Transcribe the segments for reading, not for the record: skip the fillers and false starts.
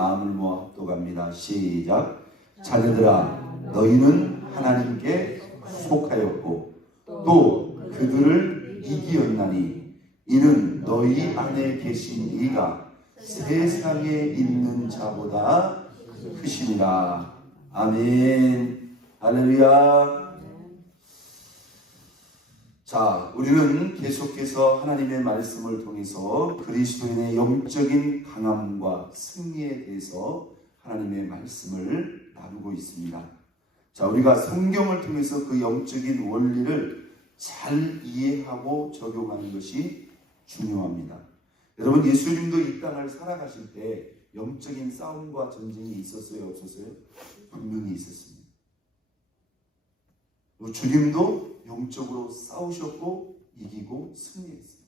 마음을 모아 합독합니다. 시작. 자녀들아, 너희는 하나님께 속하였고 또 그들을 이기었나니 이는 너희 안에 계신 이가 세상에 있는 자보다 크심이라. 아멘. 할렐루야. 자, 우리는 계속해서 하나님의 말씀을 통해서 그리스도인의 영적인 강함과 승리에 대해서 하나님의 말씀을 나누고 있습니다. 자, 우리가 성경을 통해서 그 영적인 원리를 잘 이해하고 적용하는 것이 중요합니다. 여러분, 예수님도 이 땅을 살아가실 때 영적인 싸움과 전쟁이 있었어요? 없었어요? 분명히 있었습니다. 주님도 영적으로 싸우셨고 이기고 승리했어요.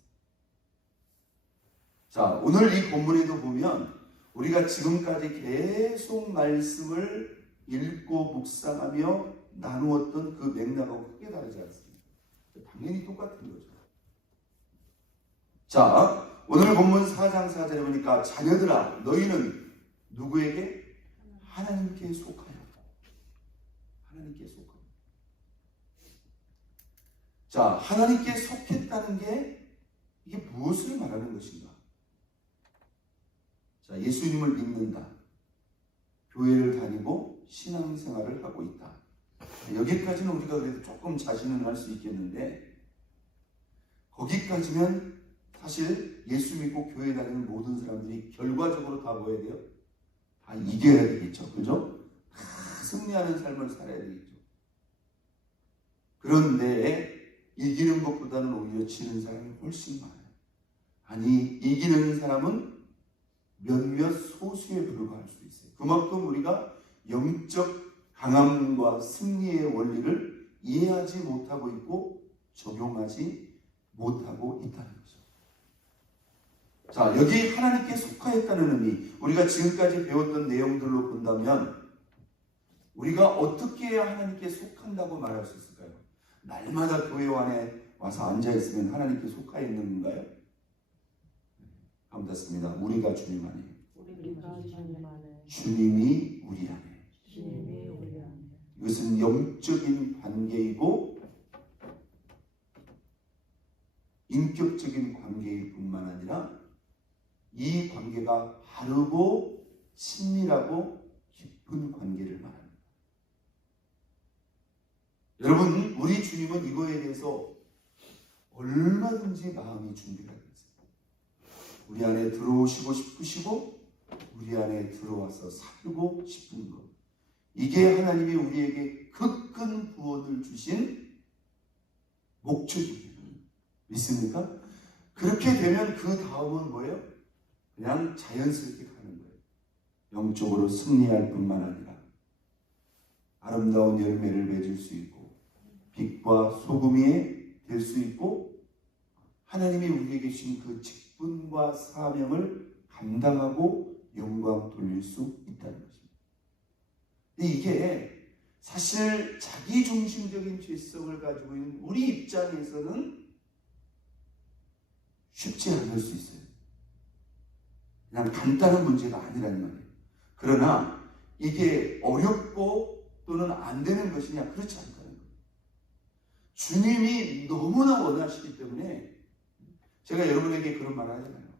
자, 오늘 이 본문에도 보면 우리가 지금까지 계속 말씀을 읽고 묵상하며 나누었던 그 맥락하고 크게 다르지 않습니다. 당연히 똑같은 거죠. 자, 오늘 본문 4장 4절에 보니까 자녀들아, 너희는 누구에게? 하나님께 속하여. 하나님께 속하여. 자, 하나님께 속했다는 게 이게 무엇을 말하는 것인가? 자, 예수님을 믿는다. 교회를 다니고 신앙생활을 하고 있다. 여기까지는 우리가 그래도 조금 자신은 할 수 있겠는데, 거기까지면 사실 예수 믿고 교회 다니는 모든 사람들이 결과적으로 다 뭐 해야 돼요? 다 이겨야 되겠죠. 그죠? 다 승리하는 삶을 살아야 되겠죠. 그런데 이기는 것보다는 오히려 지는 사람이 훨씬 많아요. 아니, 이기는 사람은 몇몇 소수에 불과할 수 있어요. 그만큼 우리가 영적 강함과 승리의 원리를 이해하지 못하고 있고 적용하지 못하고 있다는 거죠. 자, 여기 하나님께 속하였다는 의미, 우리가 지금까지 배웠던 내용들로 본다면 우리가 어떻게 해야 하나님께 속한다고 말할 수 있을까요? 날마다 교회 안에 와서 앉아있으면 하나님께 속하여 있는 건가요? 감사합니다. 우리가 주님 안에. 주님이 우리 안에. 이것은 영적인 관계이고 인격적인 관계일 뿐만 아니라 이 관계가 바르고 친밀하고 깊은 관계를 말합니다. 여러분, 우리 주님은 이거에 대해서 얼마든지 마음이 준비가 되어 있습니다. 우리 안에 들어오시고 싶으시고 우리 안에 들어와서 살고 싶은 것, 이게 하나님이 우리에게 그 큰 구원을 주신 목적입니다. 믿습니까? 그렇게 되면 그 다음은 뭐예요? 그냥 자연스럽게 가는 거예요. 영적으로 승리할 뿐만 아니라 아름다운 열매를 맺을 수 있고 빛과 소금이 될 수 있고 하나님이 우리에게 주신 그 직분과 사명을 감당하고 영광 돌릴 수 있다는 것입니다. 근데 이게 사실 자기중심적인 죄성을 가지고 있는 우리 입장에서는 쉽지 않을 수 있어요. 그냥 간단한 문제가 아니라는 말이에요. 그러나 이게 어렵고 또는 안 되는 것이냐? 그렇지 않다는 거예요. 주님이 너무나 원하시기 때문에 제가 여러분에게 그런 말 하잖아요.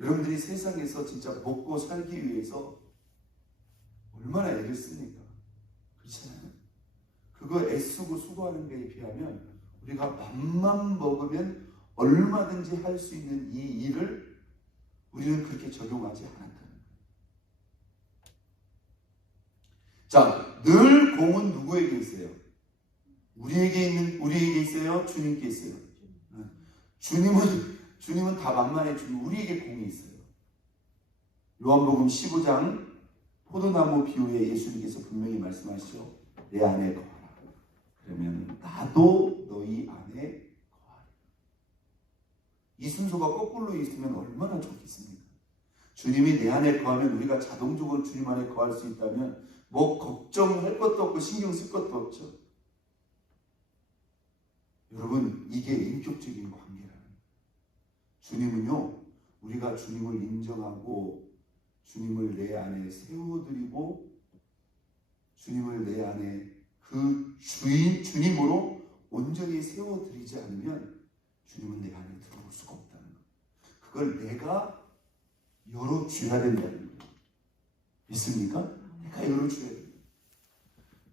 여러분들이 세상에서 진짜 먹고 살기 위해서 얼마나 애를 씁니까? 그렇잖아요. 그거 애쓰고 수고하는 데에 비하면 우리가 밥만 먹으면 얼마든지 할 수 있는 이 일을 우리는 그렇게 적용하지 않았다는 거예요. 자, 늘 공은 누구에게 있어요? 우리에게 있어요? 주님께 있어요? 주님은 다 만만해 주고 우리에게 공이 있어요. 요한복음 15장 포도나무 비유에 예수님께서 분명히 말씀하시죠. 내 안에 거하라. 그러면 나도 너희 안에 거하라. 이 순서가 거꾸로 있으면 얼마나 좋겠습니까? 주님이 내 안에 거하면 우리가 자동적으로 주님 안에 거할 수 있다면 뭐 걱정할 것도 없고 신경 쓸 것도 없죠. 여러분, 이게 인격적인 관계라는 거예요. 주님은요, 우리가 주님을 인정하고 주님을 내 안에 세워드리고 주님을 내 안에 그 주님으로 온전히 세워드리지 않으면 주님은 내 안에 들어올 수가 없다는 것. 그걸 내가 열어줘야 된다는 것. 믿습니까? 내가 열어줘야 된다.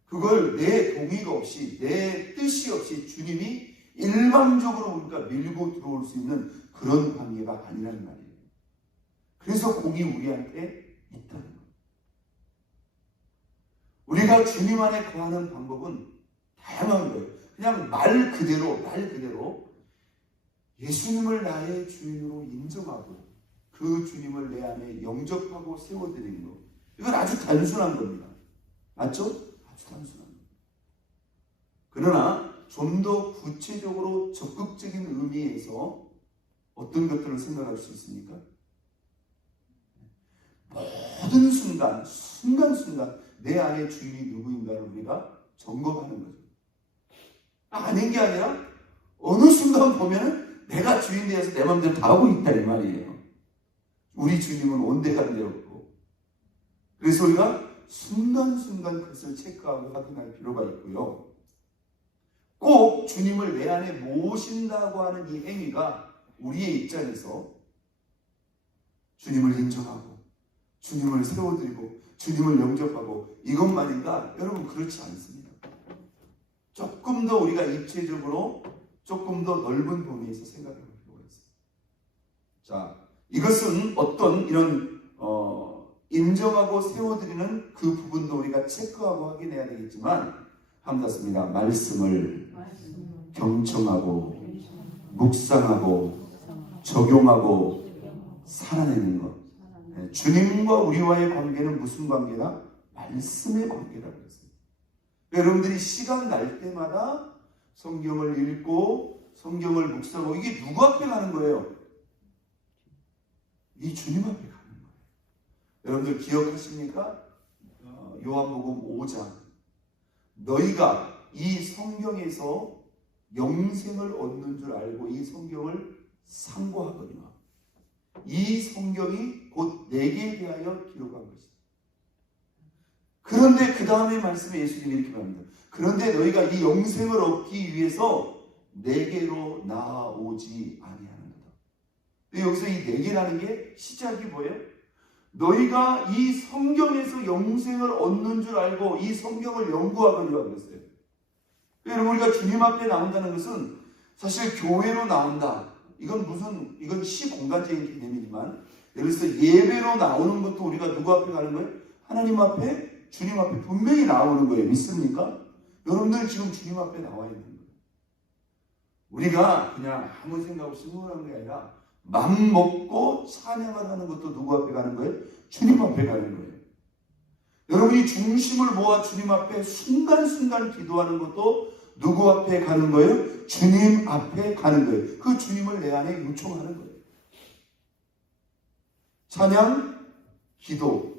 그걸 내 동의가 없이 내 뜻이 없이 주님이 일방적으로 우리가 밀고 들어올 수 있는 그런 관계가 아니란 말이에요. 그래서 공이 우리한테 있다는 거예요. 우리가 주님 안에 거하는 방법은 다양한 거예요. 그냥 말 그대로 예수님을 나의 주인으로 인정하고 그 주님을 내 안에 영접하고 세워드리는 거. 이건 아주 단순한 겁니다. 맞죠? 아주 단순한 겁니다. 그러나 좀 더 구체적으로 적극적인 의미에서 어떤 것들을 생각할 수 있습니까? 모든 순간순간 내 안에 주인이 누구인가를 우리가 점검하는 거죠. 아닌 게 아니라 어느 순간 보면 내가 주인 되어서 내 마음대로 다 하고 있다 이 말이에요. 우리 주님은 온데간데없고 그래서 우리가 순간순간 그것을 체크하고 확인할 필요가 있고요. 꼭 주님을 내 안에 모신다고 하는 이 행위가 우리의 입장에서 주님을 인정하고 주님을 세워드리고 주님을 영접하고 이것만인가? 여러분 그렇지 않습니다. 조금 더 우리가 입체적으로 조금 더 넓은 범위에서 생각해 볼 필요가 있습니다. 자, 이것은 어떤 이런 인정하고 세워드리는 그 부분도 우리가 체크하고 확인해야 되겠지만 함같습니다. 말씀을 경청하고 묵상하고 적용하고 살아내는 것. 주님과 우리와의 관계는 무슨 관계다? 말씀의 관계라고 했습니다. 여러분들이 시간 날 때마다 성경을 읽고 성경을 묵상하고 이게 누구 앞에 가는 거예요? 이 주님 앞에 가는 거예요. 여러분들 기억하십니까? 요한복음 5장 너희가 이 성경에서 영생을 얻는 줄 알고 이 성경을 상고하거니와 이 성경이 곧 내게 대하여 기록한 것이다. 그런데 그 다음에 말씀에 예수님이 이렇게 말합니다. 그런데 너희가 이 영생을 얻기 위해서 내게로 나아오지 아니하는도다. 여기서 이 내게라는 게 시작이 뭐예요? 너희가 이 성경에서 영생을 얻는 줄 알고 이 성경을 연구하거니와 그랬어요. 여러분 우리가 주님 앞에 나온다는 것은 사실 교회로 나온다. 이건 시공간적인 개념이지만 예를 들어서 예배로 나오는 것도 우리가 누구 앞에 가는 거예요? 하나님 앞에, 주님 앞에 분명히 나오는 거예요. 믿습니까? 여러분들 지금 주님 앞에 나와 있는 거예요. 우리가 그냥 아무 생각 없이 흥분하는 게 아니라 맘 먹고 찬양을 하는 것도 누구 앞에 가는 거예요? 주님 앞에 가는 거예요. 여러분이 중심을 모아 주님 앞에 순간순간 기도하는 것도 누구 앞에 가는 거예요? 주님 앞에 가는 거예요. 그 주님을 내 안에 요청하는 거예요. 찬양, 기도,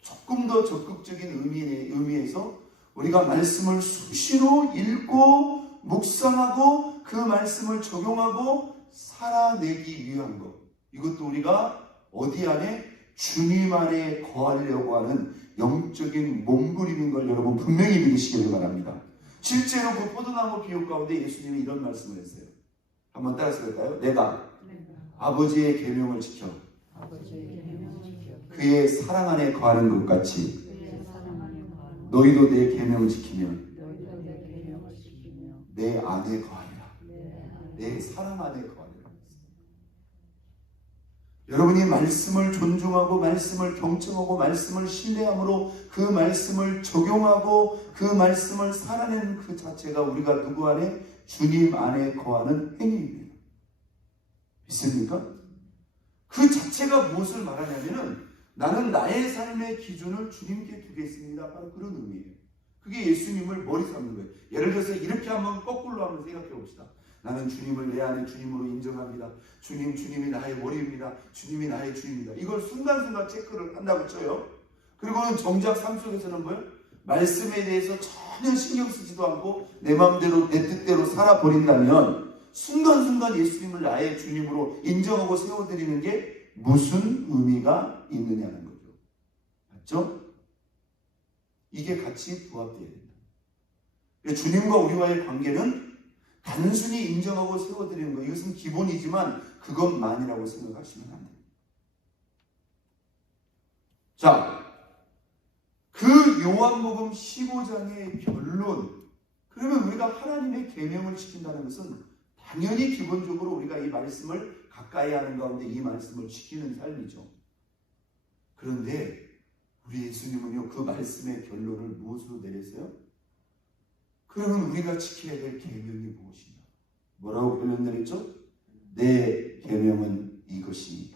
조금 더 적극적인 의미에서 우리가 말씀을 수시로 읽고 묵상하고 그 말씀을 적용하고 살아내기 위한 것. 이것도 우리가 어디 안에? 주님 안에 거하려고 하는 영적인 몸부림인 걸 여러분 분명히 믿으시길 바랍니다. 실제로 그 포도나무 비유 가운데 예수님이 이런 말씀을 했어요. 한번 따라서 볼까요? 내가 아버지의 계명을 지켜 그의 사랑 안에 거하는 것 같이 너희도 내 계명을 지키면 내 안에 거하리라. 내 사랑 안에 거하리라. 여러분이 말씀을 존중하고 말씀을 경청하고 말씀을 신뢰함으로 그 말씀을 적용하고 그 말씀을 살아내는 그 자체가 우리가 누구 안에? 주님 안에 거하는 행위입니다. 믿습니까? 그 자체가 무엇을 말하냐면은 나는 나의 삶의 기준을 주님께 두겠습니다. 바로 그런 의미예요. 그게 예수님을 머리 삼는 거예요. 예를 들어서 이렇게 한번 거꾸로 한번 생각해 봅시다. 나는 주님을 내 안에 주님으로 인정합니다. 주님이 나의 머리입니다. 주님이 나의 주입니다. 이걸 순간순간 체크를 한다고 쳐요. 그리고는 정작 삶 속에서는 뭐예요? 말씀에 대해서 전혀 신경 쓰지도 않고 내 마음대로 내 뜻대로 살아버린다면 순간순간 예수님을 나의 주님으로 인정하고 세워드리는 게 무슨 의미가 있느냐는 거죠. 맞죠? 이게 같이 부합되어야 된다. 주님과 우리와의 관계는 단순히 인정하고 세워드리는 것, 이것은 기본이지만 그것만이라고 생각하시면 안 됩니다. 자, 그 요한복음 15장의 결론, 그러면 우리가 하나님의 계명을 지킨다는 것은 당연히 기본적으로 우리가 이 말씀을 가까이 하는 가운데 이 말씀을 지키는 삶이죠. 그런데 우리 예수님은요, 그 말씀의 결론을 무엇으로 내렸어요? 그러면 우리가 지켜야 될 계명이 무엇이냐? 뭐라고 결론 내렸죠? 내 계명은 이것이,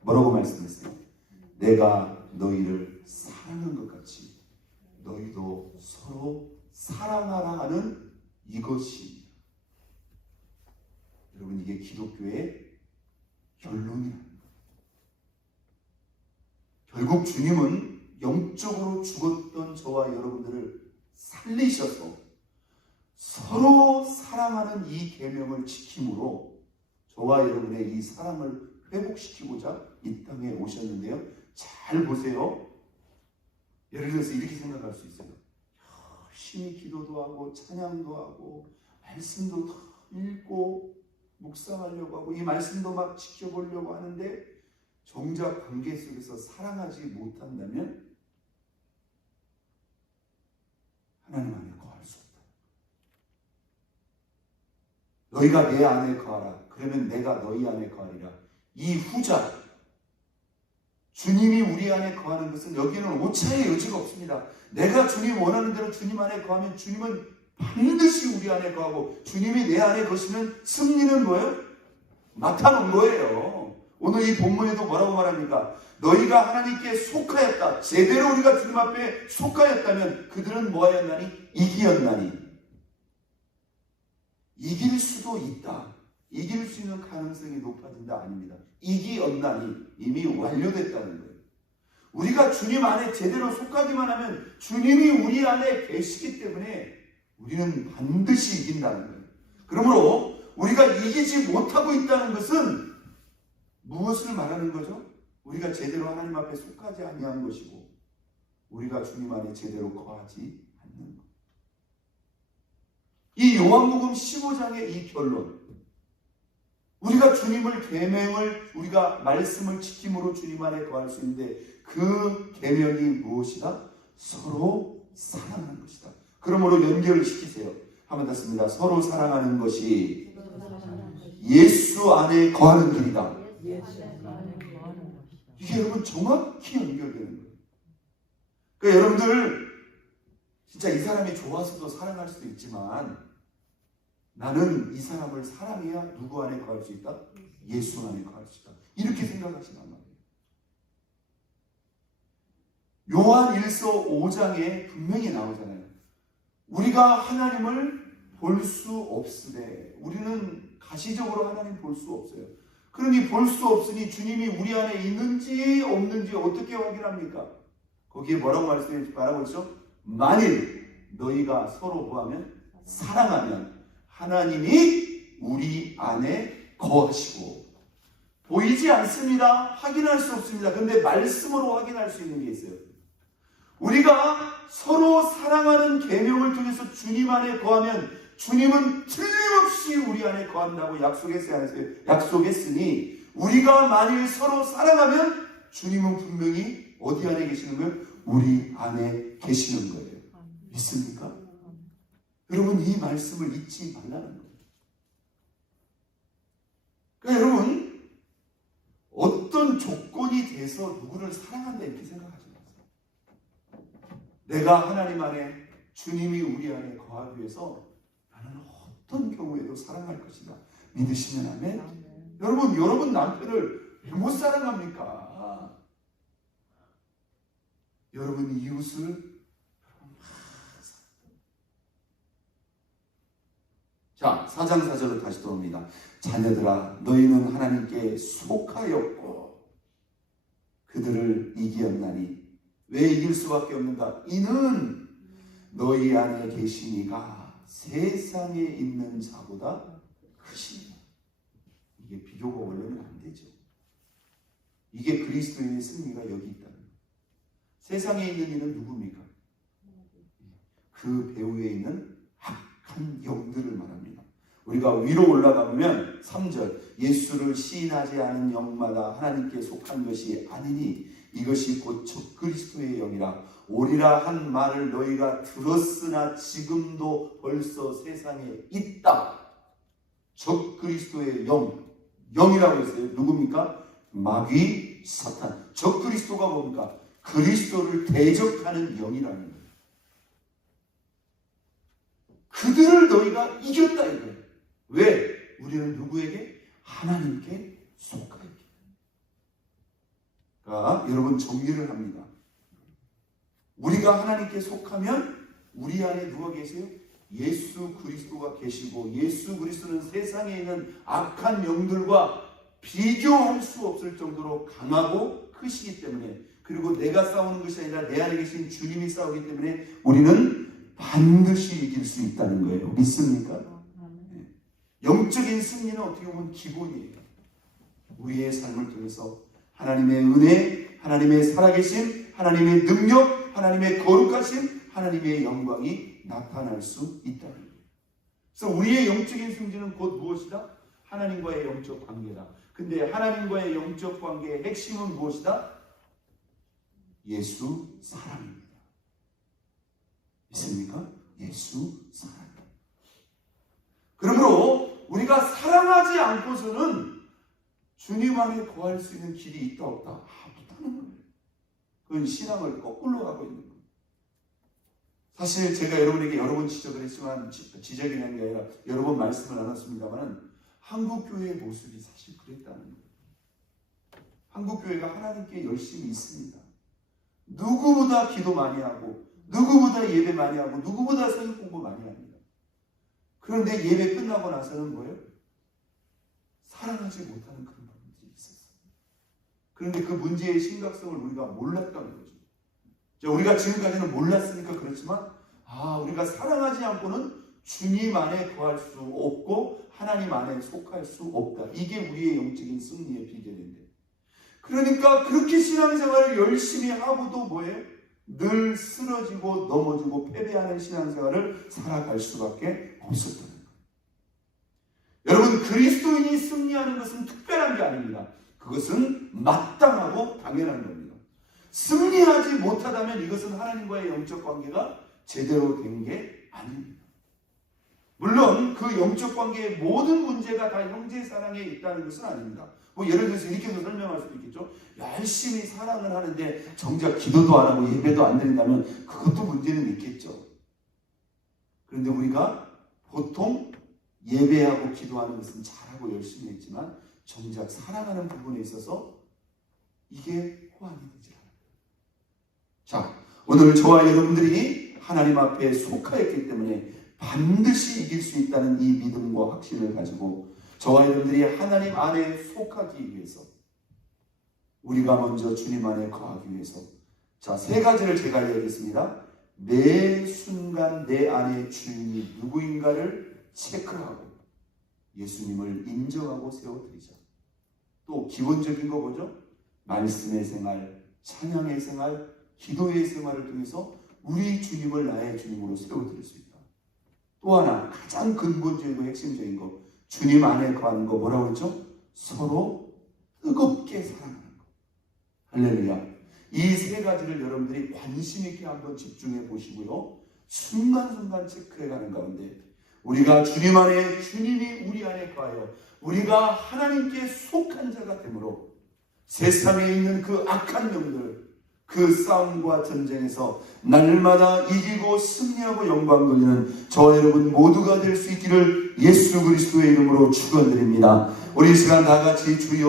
뭐라고 말씀했어요? 내가 너희를 사랑한 것 같이 너희도 서로 사랑하라 하는 이것이. 여러분, 이게 기독교의 결론이랍니다. 결국 주님은 영적으로 죽었던 저와 여러분들을 살리셔서 서로 사랑하는 이 계명을 지킴으로 저와 여러분의 이 사랑을 회복시키고자 이 땅에 오셨는데요. 잘 보세요. 예를 들어서 이렇게 생각할 수 있어요. 열심히 기도도 하고 찬양도 하고 말씀도 다 읽고 묵상하려고 하고 이 말씀도 막 지켜보려고 하는데 정작 관계 속에서 사랑하지 못한다면 하나님 안에 거할 수 없다. 너희가 내 안에 거하라. 그러면 내가 너희 안에 거하리라. 이 후자, 주님이 우리 안에 거하는 것은 여기에는 오차의 여지가 없습니다. 내가 주님 원하는 대로 주님 안에 거하면 주님은 반드시 우리 안에 거하고 주님이 내 안에 거시면 승리는 뭐예요? 나타난 거예요. 오늘 이 본문에도 뭐라고 말합니까? 너희가 하나님께 속하였다. 제대로 우리가 주님 앞에 속하였다면 그들은 뭐하였나니? 이기었나니. 이길 수도 있다. 이길 수 있는 가능성이 높아진다? 아닙니다. 이기었나니 이미 완료됐다는 거예요. 우리가 주님 안에 제대로 속하기만 하면 주님이 우리 안에 계시기 때문에 우리는 반드시 이긴다는 거예요. 그러므로 우리가 이기지 못하고 있다는 것은 무엇을 말하는 거죠? 우리가 제대로 하나님 앞에 속하지 아니한 것이고 우리가 주님 안에 제대로 거하지 않는 것. 이 요한복음 15장의 이 결론, 우리가 주님을 계명을 우리가 말씀을 지킴으로 주님 안에 거할 수 있는데 그 계명이 무엇이다? 서로 사랑하는 것이다. 그러므로 연결을 시키세요. 한번 더 씁니다. 서로 사랑하는 것이 예수 안에 거하는 길이다. 이게 여러분 정확히 연결되는 거예요. 그러니까 여러분들 진짜 이 사람이 좋아서도 사랑할 수도 있지만 나는 이 사람을 사랑해야 누구 안에 거할 수 있다? 예수 안에 거할 수 있다. 이렇게 생각하시란 말이에요. 요한 1서 5장에 분명히 나오잖아요. 우리가 하나님을 볼 수 없으되, 우리는 가시적으로 하나님 볼 수 없어요. 그러니 볼 수 없으니 주님이 우리 안에 있는지 없는지 어떻게 확인합니까? 거기에 뭐라고 말하고 있죠? 만일 너희가 서로 뭐하면? 사랑하면 하나님이 우리 안에 거하시고. 보이지 않습니다. 확인할 수 없습니다. 그런데 말씀으로 확인할 수 있는 게 있어요. 우리가 서로 사랑하는 계명을 통해서 주님 안에 거하면 주님은 틀림없이 우리 안에 거한다고 약속했으니 우리가 만일 서로 사랑하면 주님은 분명히 어디 안에 계시는 거예요? 우리 안에 계시는 거예요. 믿습니까? 여러분, 이 말씀을 잊지 말라는 거예요. 그러니까 여러분, 어떤 조건이 돼서 누구를 사랑한다 이렇게 생각하지 마세요. 내가 하나님 안에, 주님이 우리 안에 거하기 위해서 나는 어떤 경우에도 사랑할 것이다. 믿으시면 아멘. 여러분 남편을 왜 못 사랑합니까? 여러분 이웃을 자, 4장 4절로 다시 돌아옵니다. 자녀들아, 너희는 하나님께 속하였고 그들을 이기었나니. 왜 이길 수밖에 없는가? 이는 너희 안에 계신 이가 세상에 있는 자보다 크시니라. 이게 비교가 원래는 안 되죠. 이게 그리스도인의 승리가 여기 있다는 거예요. 세상에 있는 이는 누굽니까? 그 배후에 있는 악한 영들을 말합니다. 우리가 위로 올라가면 3절 예수를 시인하지 않은 영마다 하나님께 속한 것이 아니니 이것이 곧 적그리스도의 영이라 오리라 한 말을 너희가 들었으나 지금도 벌써 세상에 있다. 적그리스도의 영이라고 했어요. 누굽니까? 마귀 사탄. 적그리스도가 뭡니까? 그리스도를 대적하는 영이라는 거예요. 그들을 너희가 이겼다 이거예요. 왜? 우리는 누구에게? 하나님께 속하였기 때문에. 그러니까 여러분 정리를 합니다. 우리가 하나님께 속하면 우리 안에 누가 계세요? 예수 그리스도가 계시고 예수 그리스도는 세상에 있는 악한 영들과 비교할 수 없을 정도로 강하고 크시기 때문에, 그리고 내가 싸우는 것이 아니라 내 안에 계신 주님이 싸우기 때문에 우리는 반드시 이길 수 있다는 거예요. 믿습니까? 네. 영적인 승리는 어떻게 보면 기본이에요. 우리의 삶을 통해서 하나님의 은혜, 하나님의 살아계심, 하나님의 능력, 하나님의 거룩하심, 하나님의 영광이 나타날 수 있다는 거예요. 그래서 우리의 영적인 승리는 곧 무엇이다? 하나님과의 영적 관계다. 근데 하나님과의 영적 관계의 핵심은 무엇이다? 예수 사랑입니다. 믿습니까? 예수 사랑. 그러므로 우리가 사랑하지 않고서는 주님 안에 거할 수 있는 길이 있다 없다? 없다는 거예요. 그건 신앙을 거꾸로 가고 있는 거예요. 사실 제가 여러분에게 여러 번 지적을 했지만, 지적이라는 게 아니라 여러 번 말씀을 나눴습니다만, 한국교회의 모습이 사실 그랬다는 거예요. 한국교회가 하나님께 열심히 있습니다. 누구보다 기도 많이 하고, 누구보다 예배 많이 하고, 누구보다 성경 공부 많이 합니다. 그런데 예배 끝나고 나서는 뭐예요? 사랑하지 못하는 그런 부분들이 있었어요. 그런데 그 문제의 심각성을 우리가 몰랐다는 거죠. 우리가 지금까지는 몰랐으니까 그렇지만, 우리가 사랑하지 않고는 주님 안에 거할 수 없고 하나님 안에 속할 수 없다. 이게 우리의 영적인 승리의 비결인데, 그러니까 그렇게 신앙생활을 열심히 하고도 뭐예요? 늘 쓰러지고 넘어지고 패배하는 신앙생활을 살아갈 수밖에 없었다는 거예요. 여러분, 그리스도인이 승리하는 것은 특별한 게 아닙니다. 그것은 마땅하고 당연한 겁니다. 승리하지 못하다면 이것은 하나님과의 영적 관계가 제대로 된 게 아닙니다. 물론 그 영적 관계의 모든 문제가 다 형제 사랑에 있다는 것은 아닙니다. 예를 들어서 이렇게도 설명할 수도 있겠죠. 열심히 사랑을 하는데 정작 기도도 안 하고 예배도 안 드린다면 그것도 문제는 있겠죠. 그런데 우리가 보통 예배하고 기도하는 것은 잘하고 열심히 했지만 정작 사랑하는 부분에 있어서 이게 호환이 되지 않아요. 자, 오늘 저와 여러분들이 하나님 앞에 속하였기 때문에 반드시 이길 수 있다는 이 믿음과 확신을 가지고 저와 여러분들이 하나님 안에 속하기 위해서, 우리가 먼저 주님 안에 거하기 위해서, 자, 세 가지를 제가 이야기했습니다. 매 순간 내 안에 주인이 누구인가를 체크하고 예수님을 인정하고 세워드리자. 또 기본적인 거 뭐죠? 말씀의 생활, 찬양의 생활, 기도의 생활을 통해서 우리 주님을 나의 주님으로 세워드릴 수 있다. 또 하나 가장 근본적이고 핵심적인 거, 주님 안에 거하는 거 뭐라고 했죠? 서로 뜨겁게 사랑하는 거. 할렐루야. 이 세 가지를 여러분들이 관심 있게 한번 집중해 보시고요, 순간순간 체크해 가는 가운데 우리가 주님 안에, 주님이 우리 안에 거하여 우리가 하나님께 속한 자가 되므로 세상에 있는 그 악한 영들, 그 싸움과 전쟁에서 날마다 이기고 승리하고 영광 돌리는 저와 여러분 모두가 될 수 있기를 예수 그리스도의 이름으로 축원드립니다. 우리 이 시간 다 같이 주여